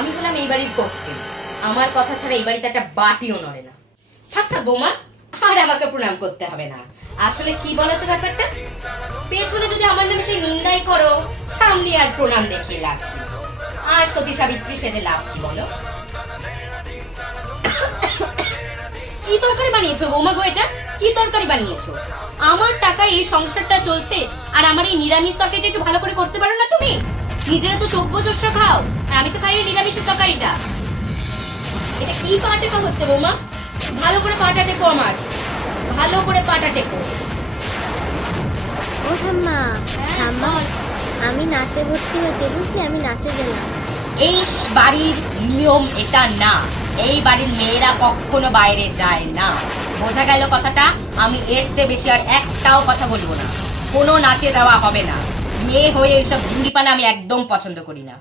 আমি হলাম এই বাড়ির কর্ত্রী, আমার কথা ছাড়া এই বাড়িতে একটা বাটিও নড়ে না। থাক থাক বৌমা, আর আমাকে প্রণাম করতে হবে না। আসলে কি বলতো ব্যাপারটা, পেছনে যদি আমার নামে সেই নিন্দাই করো, সামনে আর প্রণাম দেখিয়ে লাভ কি? আর সতী সাবিত্রী সেজে লাভ কি বলো? কি তরকারি বানিয়েছো বৌমা গো? এটা কি তরকারি বানিয়েছো? আমার টাকায় এই সংসারটা চলছে, আর আমার এই নিরামিষ তরকারিটা একটু ভালো করে করতে পারো না তুমি? নিজেরা তো চোখ চোষা খাও, আর আমি তো খাই এই নিরামিষের তরকারিটা। এটা কি পা টেপা হচ্ছে বৌমা? ভালো করে পাটা টেপো, আমার ভালো করে পাটা টেপো। ও ঠাম্মা, হ্যাঁ, ঠাম্মা বল। আমি নাচে ভর্তি হয়েছি, বুঝলি? আমি নাচে গেলাম। এই বাড়ির নিয়ম এটা না, এই বাড়ির মেয়েরা কখনো বাইরে যায় না, বোঝা গেল কথাটা? আমি এর চেয়ে বেশি আর একটাও কথা বলবো না। কোনো নাচে যাওয়া হবে না। মেয়ে হয়ে এইসব ভঙ্গিপানা আমি একদম পছন্দ করি না।